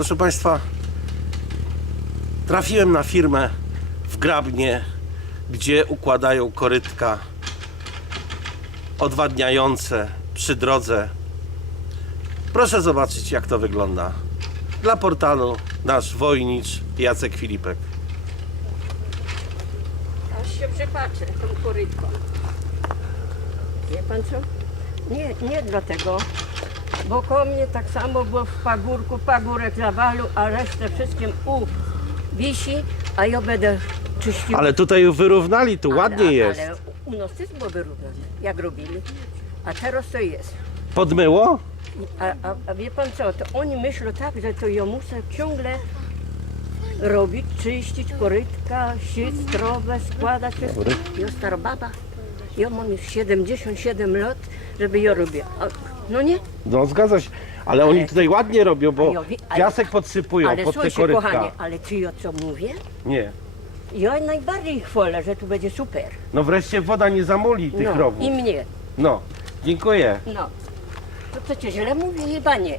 Proszę Państwa, trafiłem na firmę w Grabnie, gdzie układają korytka odwadniające przy drodze. Proszę zobaczyć, jak to wygląda. Dla portalu nasz wojnicz Jacek Filipek. Aż się przepatrzę tą korytką. Wie pan co? Nie, nie dlatego, bo koło mnie tak samo było w pagórku, pagórek zawalił, a resztę wszystkim u wisi, a ja będę czyścił. Ale tutaj wyrównali, tu ładnie ale, jest. Ale u nas też było wyrównane, jak robili. A teraz to jest. Podmyło? A, a, a wie pan co, to oni myślą tak, że to ja muszę ciągle robić, czyścić korytka, sieć, trawę, składać. wszystko. Dobry. Stara baba, ja mam już 77 lat, żeby ja robię. A, no nie? No zgadza się. Ale oni Ale- tutaj ładnie robią, bo ale- piasek podsypują Ale pod te słuchajcie, korytka. kochanie, ale czy ja co mówię? Nie. Ja najbardziej chwalę, że tu będzie super. No wreszcie woda nie zamuli tych No, rowów. i mnie. No, dziękuję. No. To przecież źle mówię, chyba nie.